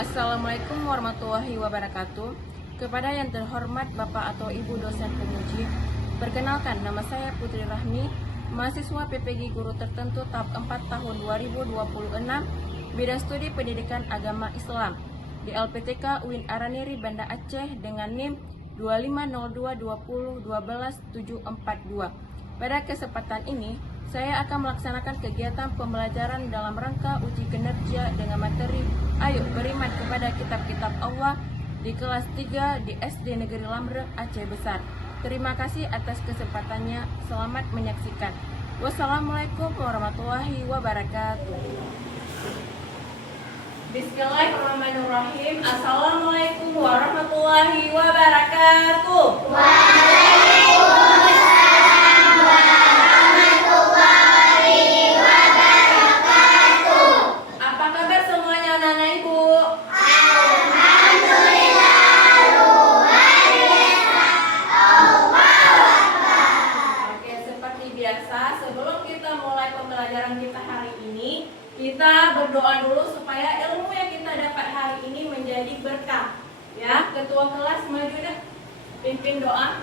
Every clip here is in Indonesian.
Assalamualaikum warahmatullahi wabarakatuh. Kepada yang terhormat Bapak atau Ibu dosen penguji, perkenalkan nama saya Putri Rahmi, mahasiswa PPG Guru Tertentu tahap 4 tahun 2026, bidang studi pendidikan agama Islam di LPTK UIN Araniri Banda Aceh dengan NIM 250220124742. Pada kesempatan ini, saya akan melaksanakan kegiatan pembelajaran dalam rangka uji kinerja dengan materi Ayo Beriman Kepada Kitab-Kitab Allah di kelas 3 di SD Negeri Lamrek, Aceh Besar. Terima kasih atas kesempatannya. Selamat menyaksikan. Wassalamualaikum warahmatullahi wabarakatuh. Bismillahirrahmanirrahim. Assalamualaikum warahmatullahi wabarakatuh. Sebelum kita mulai pembelajaran kita hari ini, kita berdoa dulu supaya ilmu yang kita dapat hari ini menjadi berkah. Ya, ketua kelas maju deh, pimpin doa.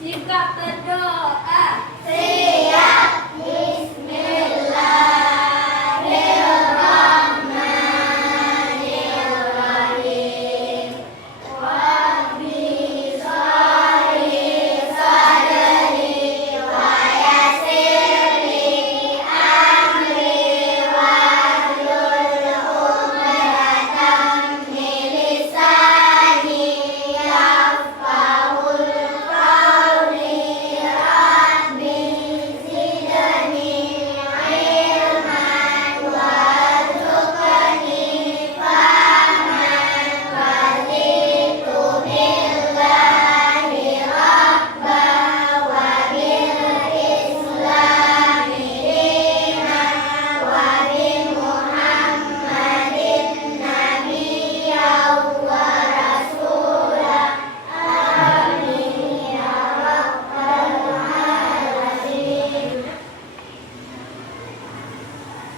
Sikap berdoa. Siap. Bismillah.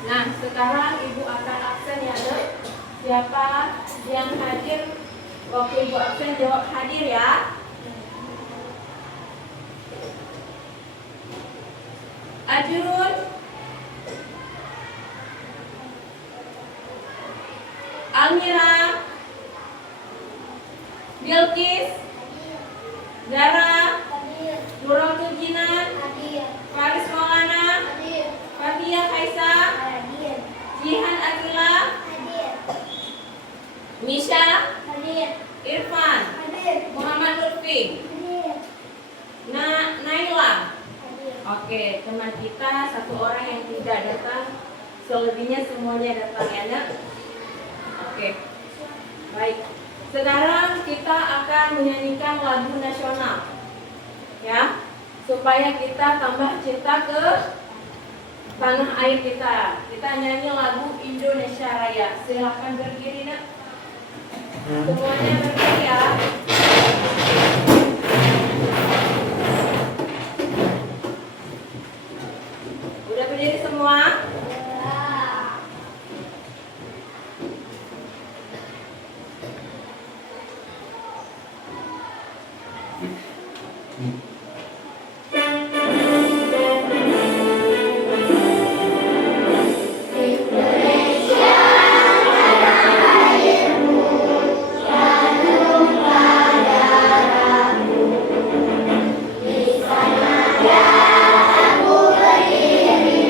Nah, sekarang Ibu akan absen ya, Dek. Siapa yang hadir waktu Ibu absen jawab hadir ya. Ajrun, Almira, Bilkis, Dara, Nurul Tujinan, Faris Maulana, Fatia Kaisa, Jihan Akila, Misha, Irfan, Muhammad Lutfi, Naila. Oke, teman kita satu orang yang tidak datang, selebihnya semuanya datang ya, Nak? Oke, baik. Sekarang kita akan menyanyikan lagu nasional, ya, supaya kita tambah cinta ke tanah air kita. Kita nyanyi lagu Indonesia Raya. Silahkan berdiri, Nak. Semuanya berdiri ya. Udah berdiri semua? Di sana aku berdiri,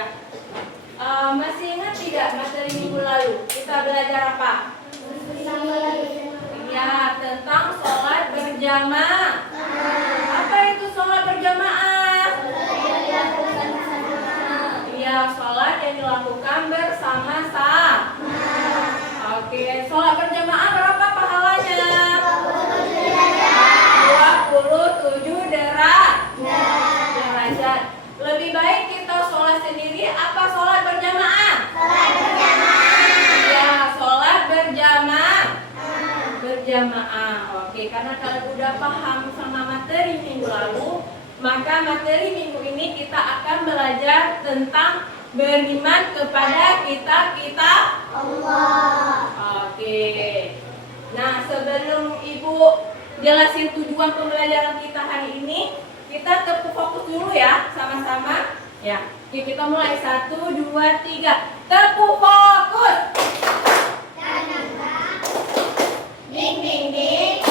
Ya. Masih ingat tidak materi minggu lalu kita belajar apa? Ya, tentang sholat berjamaah. Apa itu sholat berjamaah? Ya, sholat yang dilakukan bersama-sama. Oke, sholat berjamaah berapa pahalanya? 27 derajat. Lebih baik kita sholat sendiri apa sholat berjamaah? Ya, sholat berjamaah. Oke, karena kalian udah paham sama materi minggu lalu, maka materi minggu ini kita akan belajar tentang beriman kepada kitab-kitab Allah. Oke. Nah, sebelum Ibu jelasin tujuan pembelajaran kita hari ini, kita fokus dulu ya, sama-sama. Ya, oke, kita mulai 1, 2, 3. Tepuk fokus. Ding ding ding.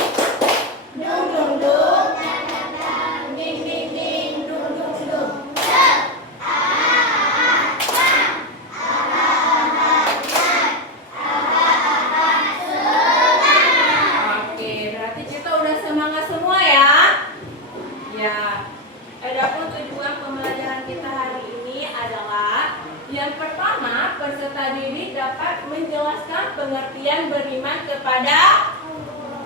Dung dung dung. Ding ding ding. Dung dung dung. Oke, berarti kita udah semangat semua ya. Ya, adapun tujuan pembelajaran kita hari ini adalah yang pertama, peserta didik dapat menjelaskan pengertian beriman kepada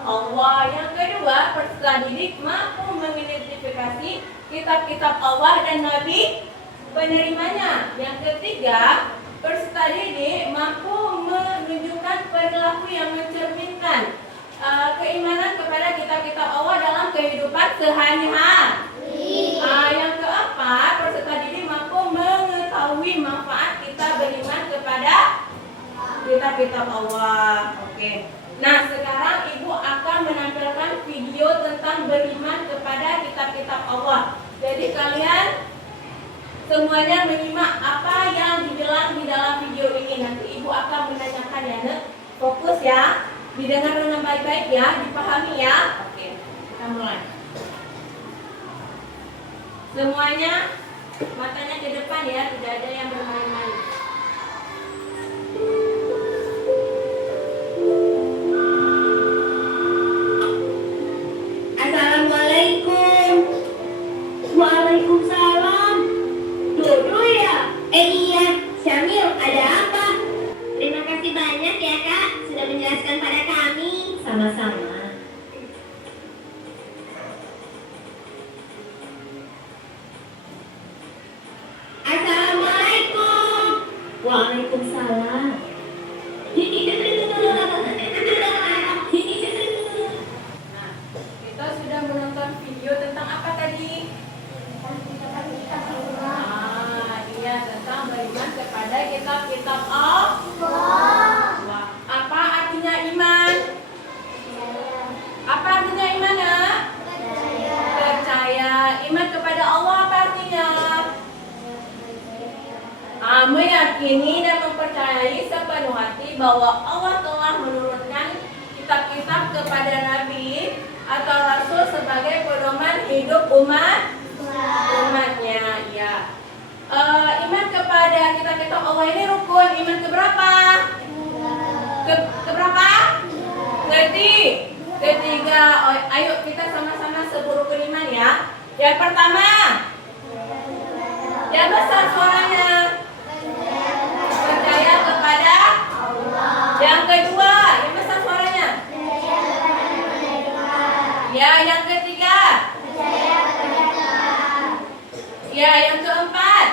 Allah. Yang kedua, peserta didik mampu mengidentifikasi kitab-kitab Allah dan Nabi penerimanya. Yang ketiga, peserta didik mampu menunjukkan perilaku yang mencerminkan keimanan kepada kitab-kitab Allah dalam kehidupan sehari-hari. Yang keempat, peserta didik mampu mengetahui manfaat kita beriman kepada kitab-kitab Allah. Oke. Nah, sekarang Ibu akan menampilkan video tentang beriman kepada kitab-kitab Allah. Jadi kalian semuanya menyimak apa yang dibilang di dalam video ini. Nanti Ibu akan menanyakan ya, Nek. Fokus ya. Didengar dengan baik-baik ya, dipahami ya. Oke, kita mulai. Semuanya matanya ke depan ya, tidak ada yang bermain-main. Assalamualaikum. Waalaikumsalam. Dodo ya? Iya, Syamil, ada apa? Terima kasih banyak ya Kak, sudah menjelaskan pada kami. Sama-sama. Assalamualaikum. Waalaikumsalam. Nah, kita sudah menonton video tentang apa tadi? Iya, tentang beriman kepada kitab-kitab Allah. Apa artinya iman? Apa artinya iman ya? Percaya. Iman kepada Allah apa artinya? Meyakini dan mempercayai sepenuh hati bahwa Allah telah menurunkan kitab-kitab kepada Nabi atau Rasul sebagai pedoman hidup umatnya. Ya. Iman kepada kitab-kitab Allah ini rukun. Iman keberapa? Keberapa? Ketiga. Ayo kita sama-sama sebut rukun iman ya. Yang pertama, yang besar suaranya, percaya kepada Allah. Yang kedua, yang besar suaranya, ya. Yang ketiga, ya. Yang keempat,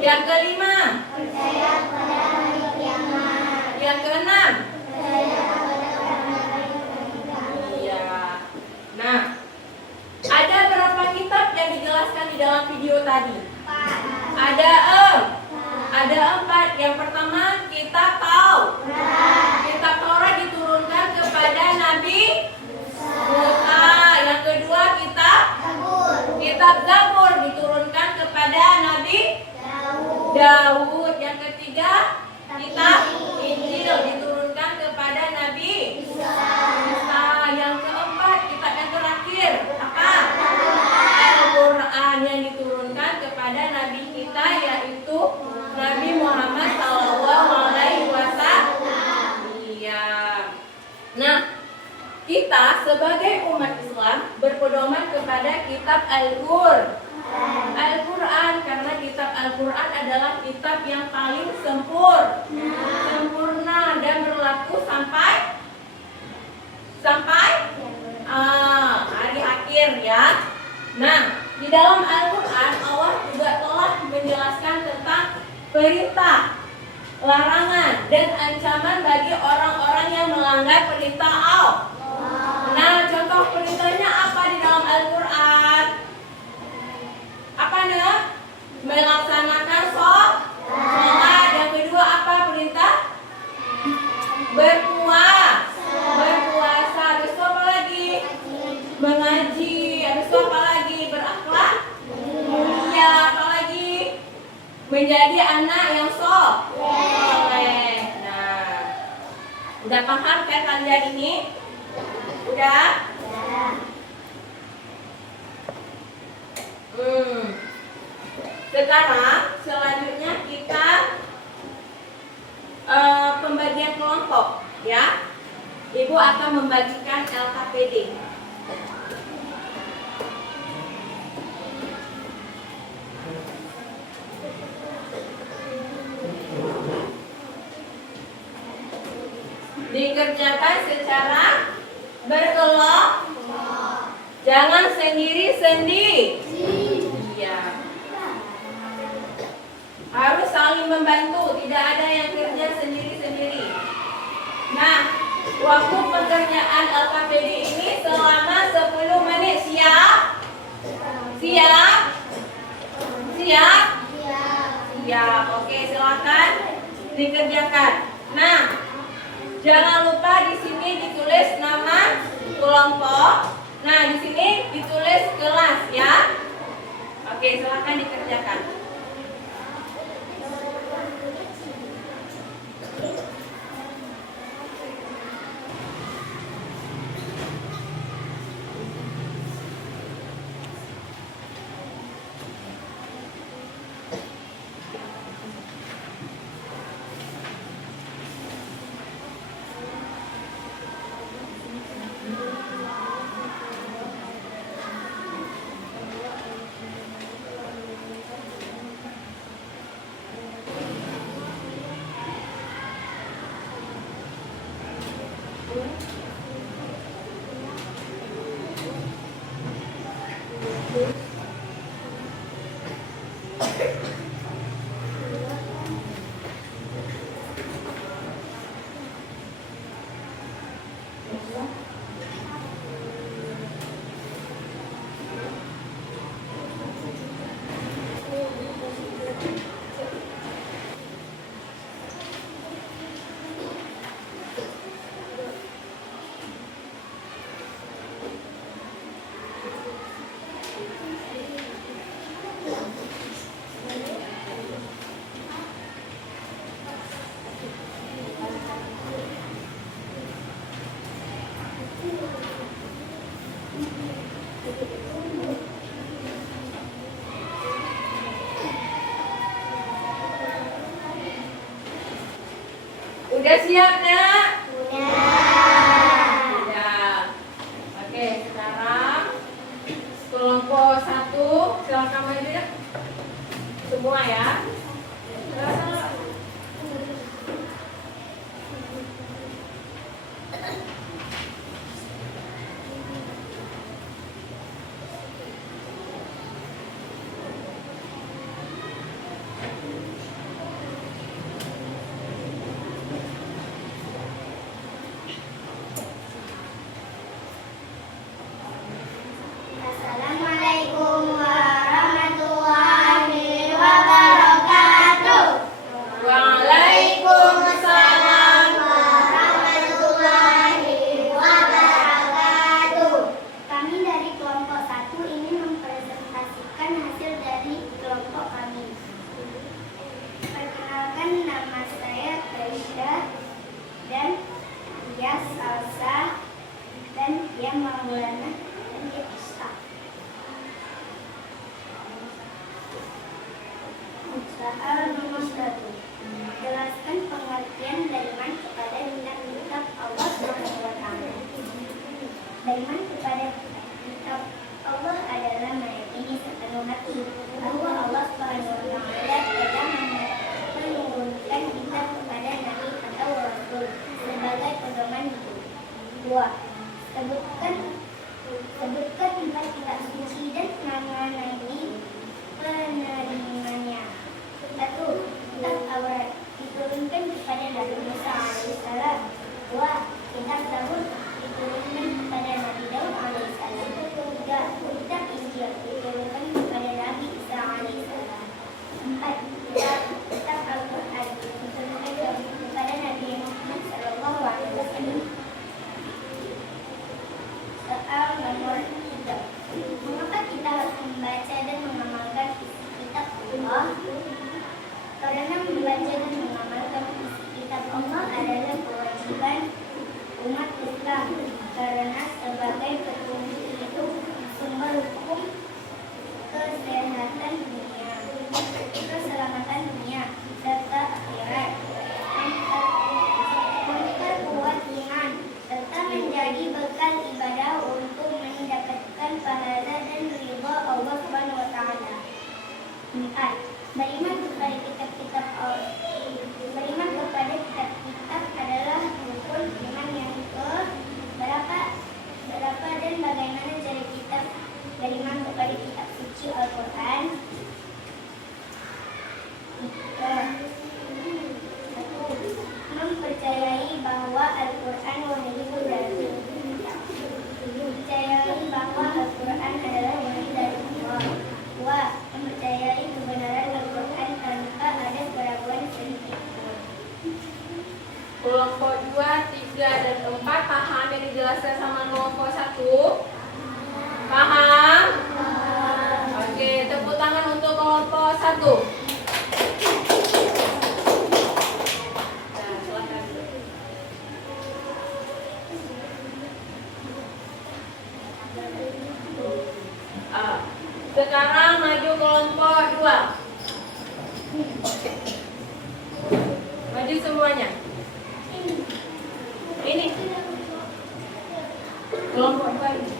yang kelima, yang keenam, iya. Nah, ada berapa kitab yang dijelaskan di dalam video tadi? Ada 4. Yang pertama kitab Taurat. Kitab Taurat diturunkan kepada Nabi Musa. Yang kedua kitab Zabur diturunkan kepada Nabi Daud. Yang ketiga kitab Injil diturunkan kepada Nabi Isa. Yang keempat kitab yang terakhir apa? Al-Quran yang diturunkan kepada Nabi Nabi kita, yaitu Nabi Muhammad SAW. Iya. Nah, kita sebagai umat Islam berpedoman kepada kitab Al-Quran, karena kitab Al-Quran adalah kitab yang paling sempurna dan berlaku sampai hari akhir ya. Nah, di dalam Al-Quran Allah juga telah menjelaskan tentang perintah, larangan, dan ancaman bagi orang-orang yang melanggar perintah Allah. Nah, contoh perintahnya apa di dalam Al-Quran? Apa nih? Melaksanakan sholat. Yang kedua apa perintah? Berpuasa. Habis itu apa lagi? Mengaji. Habis itu apa lagi? Berakhlak mulia. Apa lagi? Menjadi anak yang soleh. Nah, udah paham kan kalian ini? Udah? Sekarang selanjutnya kita pembagian kelompok ya. Ibu akan membagikan LKPD. Dikerjakan secara berkelompok. Jangan sendiri-sendiri. Iya. Harus saling membantu, tidak ada yang kerja sendiri-sendiri. Nah, waktu pekerjaan LKPD ini selama 10 menit. Siap? Oke, silakan dikerjakan. Nah, jangan lupa di sini ditulis nama kelompok. Nah, di sini ditulis kelas ya. Oke, silakan dikerjakan. Udah siap, Nak? Udah. Oke, sekarang kelompok 1 silakan maju ya. Semua ya. Assalamualaikum warahmatullahi wabarakatuh. Soal nomor 1. Jelaskan pengertian beriman kepada kitab Allah Subhanahu wa Ta'ala. Beriman kepada kitab Allah adalah meyakini sepenuh hati bahwa Allah Subhanahu wa Ta'ala telah menurunkan kitab kepada nabi atau rasul sebagai pedoman hidup. 2. Sebutkan 4 kitab suci dan nama nabi penerimanya. 1. Kitab Taurat diturunkan kepada Nabi Musa alaihissalam. 2. Kitab Zabur diturunkan kepada Nabi Daud alaihissalam. 3. Kitab Injil diturunkan kepada Nabi Isa alaihissalam. 4. Kitab Al-Quran diturunkan kepada Nabi Muhammad sallallahu alaihi wasallam. Soal nomor 3. Mengapa kita harus membaca dan mengamalkan isi kitab Allah? Karena membaca dan mengamalkan isi kitab Allah adalah kewajiban umat Islam. Karena sebagai petunjuk hidup, sumber hukum, kesehatan dunia, keselamatan dunia, serta akhirat, memperkuat iman, serta menjadi bekal ibadah untuk mendapatkan pahala dan ridha Allah Subhanahu wa Ta'ala. 4. Beriman kepada kitab-kitab beriman kepada kitab-kitab adalah rukun iman yang berapa dan bagaimana cara kita beriman kepada kitab suci Al-Quran? 1. Mempercayai bahwa Al-Quran wahyu dari mempercayai bahwa Al-Quran adalah wahyu dari Allah. 2. Mempercayai kebenaran Al-Quran tanpa ada keraguan sedikit pun. Kelompok 2, 3, dan 4 paham yang dijelaskan sama kelompok 1? Paham? Oke, tepuk tangan untuk kelompok 1. Nah, silakan. Sekarang maju kelompok 2. Maju semuanya. Ini kelompok 2 ini.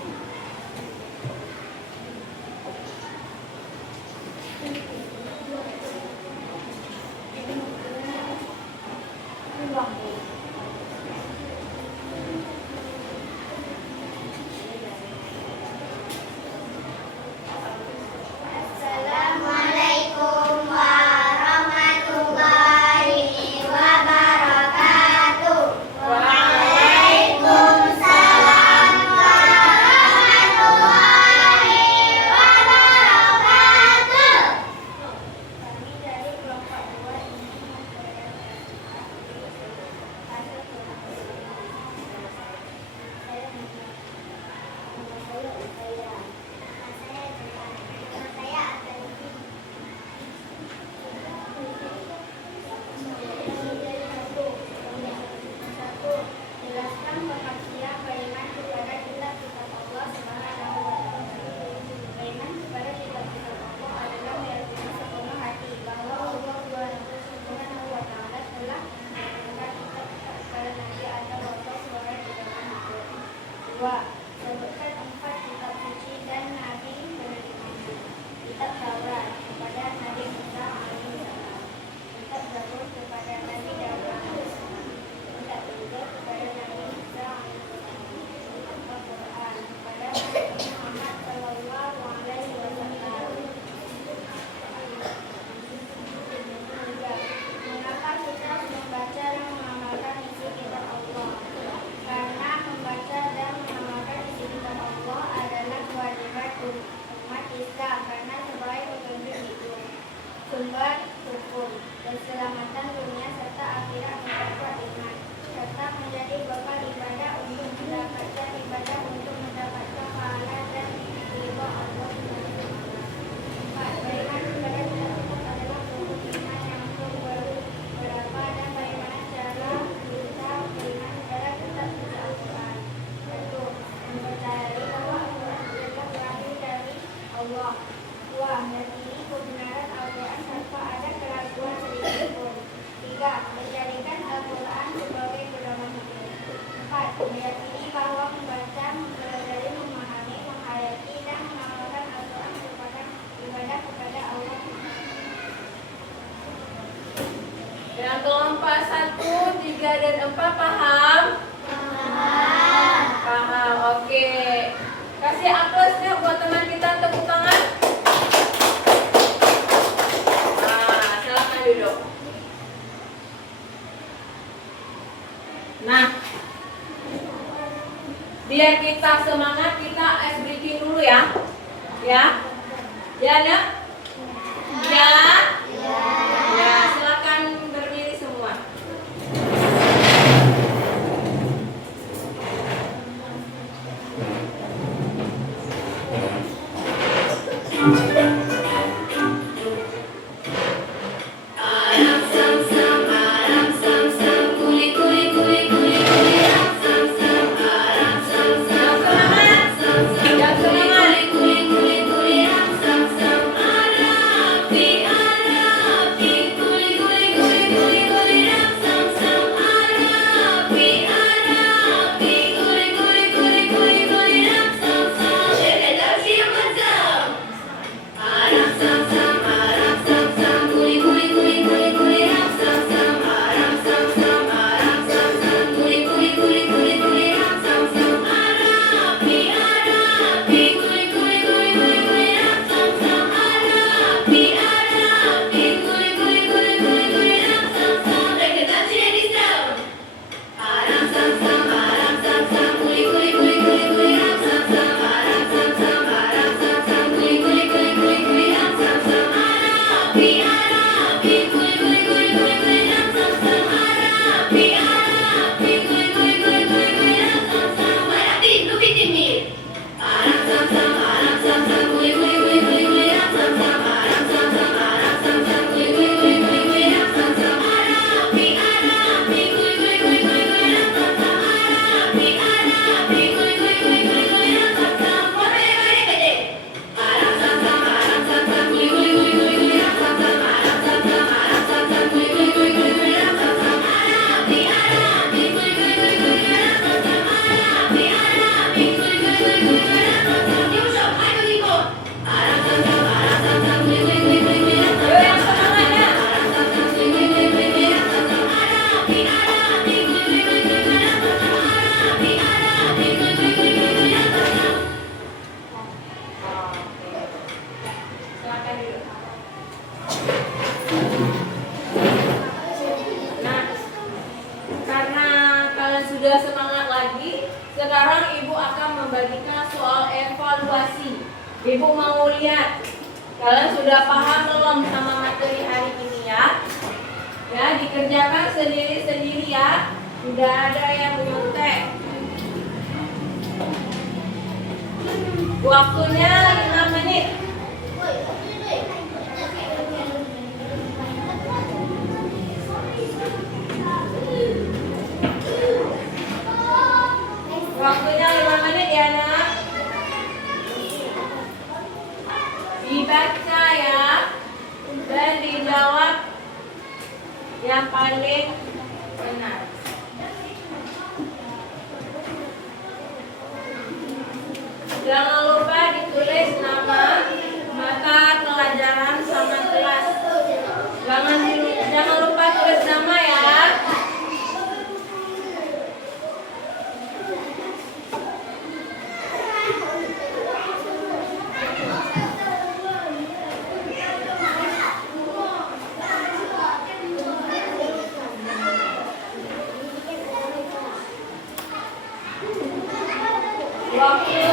Assalamualaikum warahmatullahi wabarakatuh. Waalaikumsalam warahmatullahi wabarakatuh. Kami dari kelompok 2 ini jelaskan pengertian beriman kepada kitab-kitab Allah Subhanahu wa Ta'ala. Beriman kepada kitab-kitab Allah adalah meyakini sepenuh hati bahwa Allah Subhanahu wa Ta'ala telah menurunkan kitab kepada nabi atau rasul sebagai pedoman hidup. 2. Sebutkan 4 kitab suci dan nabi penerimanya. Kitab Taurat kepada Nabi Musa alaihissalam. Kitab Zabur kepada Nabi Daud alaihissalam. Kitab Injil kepada Nabi Isa alaihissalam. Al-Quran kepada Nabi Muhammad sallallahu alaihi wasallam. 3. Mengapa kita harus membaca dan mengamalkan isi kitab Allah? Karena membaca dan mengamalkan isi kitab Allah adalah kewajiban umat Islam karena sebagai petunjuk hidup, sumber hukum, keselamatan dunia serta akhirat, memperkuat iman, serta menjadi bekal ibadah untuk mendapatkan pahala dan ridha Allah Subhanahu wa Ta'ala. 4. Beriman kepada kitab adalah rukun iman yang berapa dan bagaimana cara kita beriman kepada kitab suci Al-Quran? 1. Mempercayai bahwa Al-Quran adalah wahyu dari Allah. 2. Meyakini kebenaran Al-Quran tanpa ada keraguan Yang kelompok 1, 3, dan 4 paham? Paham, oke. Kasih aplausnya buat teman kita, tepuk tangan. Nah, silakan duduk. Nah, biar kita semangat, kita ice breaking dulu ya. Ya? Ya, nak? Ya? Ya, silakan berdiri semua. Sudah semangat lagi, sekarang Ibu akan membagikan soal evaluasi. Ibu mau lihat kalian sudah paham belum sama materi hari ini ya? Ya, dikerjakan sendiri-sendiri ya. Tidak ada yang menyontek. Waktunya 5 menit. Waktunya 5 menit ya, nak. Dibaca ya, dan dijawab yang paling benar. Jangan lupa ditulis nama, mata pelajaran sama kelas. Jangan lupa tulis nama ya. Waktu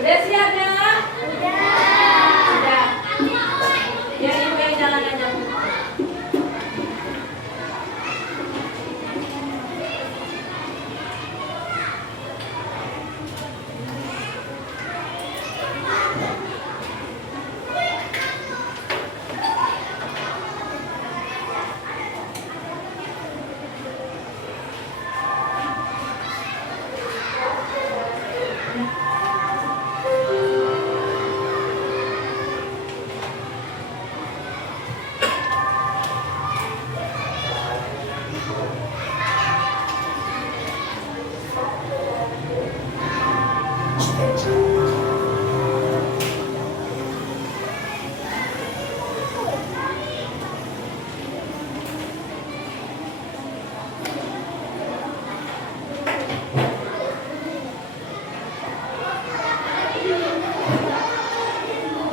Udah siap Bella? Udah. Ya ibu yang jalan aja.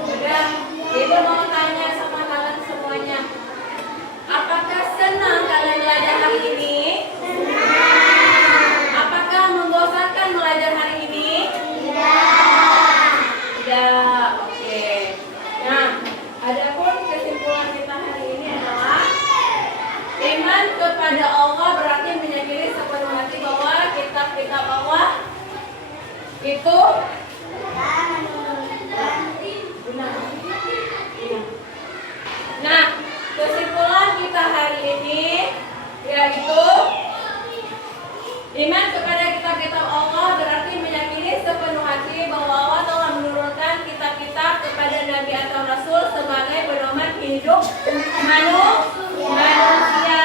Udah, ibu mau tanya sama kalian semuanya. Apakah senang kalian belajar hari ini? Apakah membosankan belajar hari ini? Tidak. Oke. Nah, adapun kesimpulan kita hari ini adalah iman kepada Allah berarti meyakini sepenuh hati bahwa kitab-kitab Allah itu benar. Nah, kesimpulan kita hari ini yaitu iman kepada kitab-kitab Allah berarti meyakini sepenuh hati bahwa Allah telah menurunkan kitab-kitab kepada Nabi atau Rasul sebagai pedoman hidup manusia.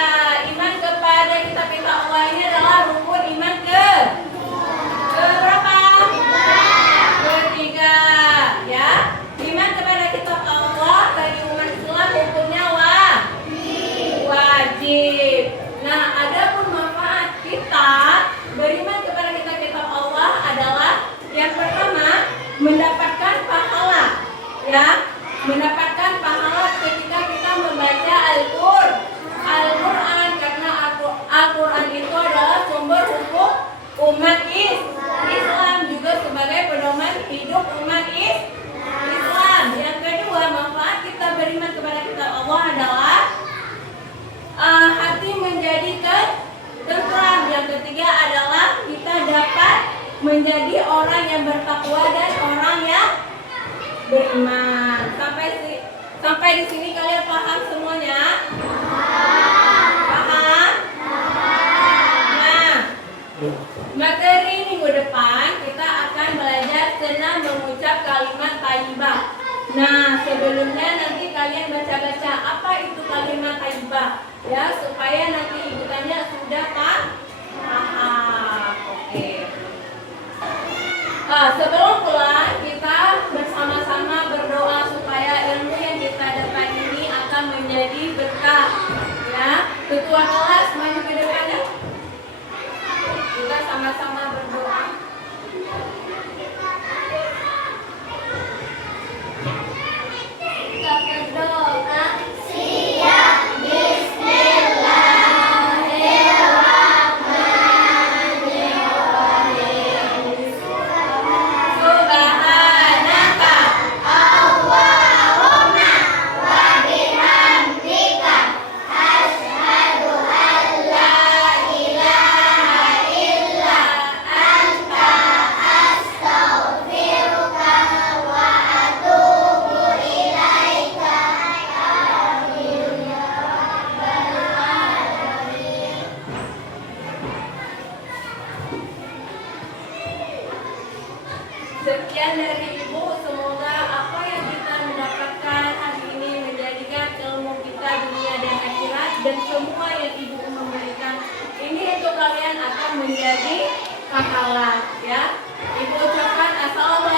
Iman kepada kitab-kitab Allah ini adalah rukun iman keberapa? Ketiga, ya. Iman kepada kitab Allah bagi umat Islam hukumnya wajib. Nah, adapun manfaat kita beriman kepada kitab-kitab Allah adalah yang pertama mendapatkan pahala, ya, mendapatkan pahala ketika kita membaca Al-Quran karena Al-Quran itu adalah sumber hukum umat Islam juga sebagai pedoman hidup umat Islam. Yang kedua, manfaat kita beriman kepada kitab Allah adalah hati menjadi tentram. Yang ketiga adalah kita dapat menjadi orang yang bertakwa dan orang yang beriman. Sampai di sini kalian paham semuanya? Paham? Nah, materi minggu depan kita akan belajar senam mengucap kalimat thayyibah. Nah, sebelumnya nanti kalian baca-baca apa itu kalimat thayyibah, ya, supaya nanti ibu tanya sudah paham. Oke. Sebelum pulang kita bersama-sama berdoa supaya ilmu yang kita dapat ini akan menjadi berkah, ya. Ketua kelas maju ke depan ya. Kita sama-sama berdoa. Kita berdoa. Siap. Bismillahirrahmanirrahim. Sekian dari Ibu, semoga apa yang kita mendapatkan hari ini menjadikan ilmu kita dunia dan akhirat, dan semua yang Ibu memberikan ini untuk kalian akan menjadi pahala ya. Ibu ucapkan assalamualaikum